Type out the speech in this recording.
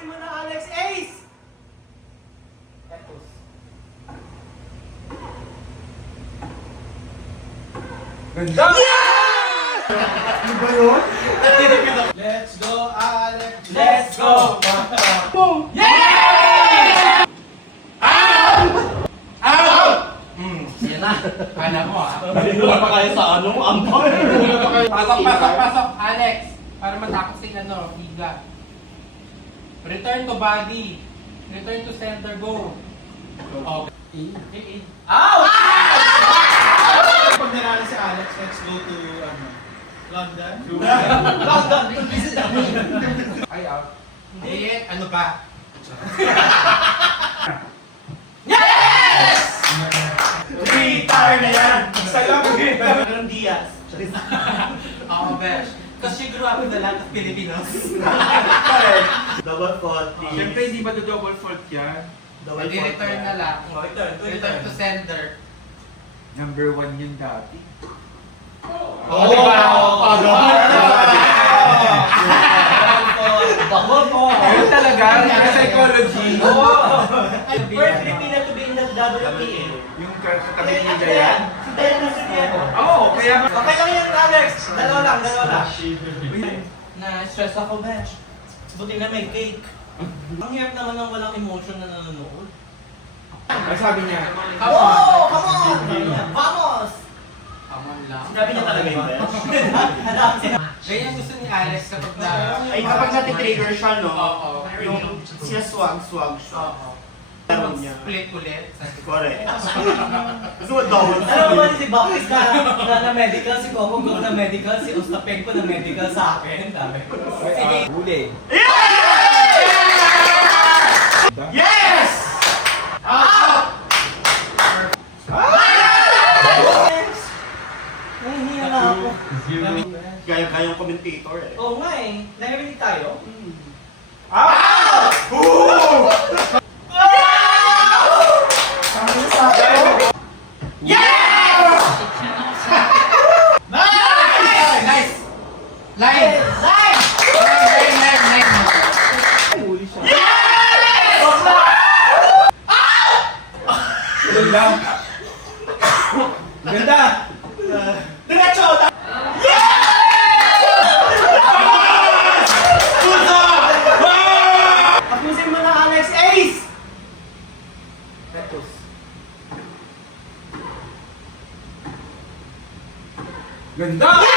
Tapusin mo na, Alex. Ace! Etos. Ganda! Ano ba yun? Let's go, Alex. Let's go! Boom! Yan na. Kala mo ah. Wala pa kayo sa ano? Ampay! Pasok. Alex. Para matapos yung ano, higa. Return to body. Return to center, go. Okay. Ow! Pag nanalo si Alex, let's go to London. London to visit the queen. Ay, out. Hindi, ano ba? Retire na yan! Salam! Anong Diaz? Ako, besh. Because she grew up with a lot of Filipinos. Double fault, please. Siyempre, hindi ba double fault yan? Hindi return na lang. Oh, Return to center. Number 1 yun dati. Oh, di ba? Bako po! Ayun talaga, yung psychology. First Filipina to be in the WPA. Yung katabi nila yan. Si Diana Soriano. Oo, kaya nga. Okay lang yan, Alex. Dalawa lang. Na-stress ako, Besh. Buti na may cake. Ang hirap naman ng walang emotion na nanonood. Ay, sabi niya. Come on! Come on! Vamos! Come on lang. Sinabi niya talaga yun, Besh? Ganyan gusto ni Alex kapag na... Ay, kapag nati-trigger siya, no? Oo. Yung siya swag siya. Oo. Laro niya. Split ulit. Correct. Gusto mo double Alam mo ba si Baptist na medical, si Coco na medical, si Ostapenko na medical sa akin. Dami. Sige. Huli. Yes! Nahihiya na ako. Gaya-gayang commentator eh. Oo nga eh. Narinig tayo? Nice! Line! Line! Huli siya. Ganda! Ganda! Diretso! Tapusin mo na, Alex. Ace! Etos. Ganda!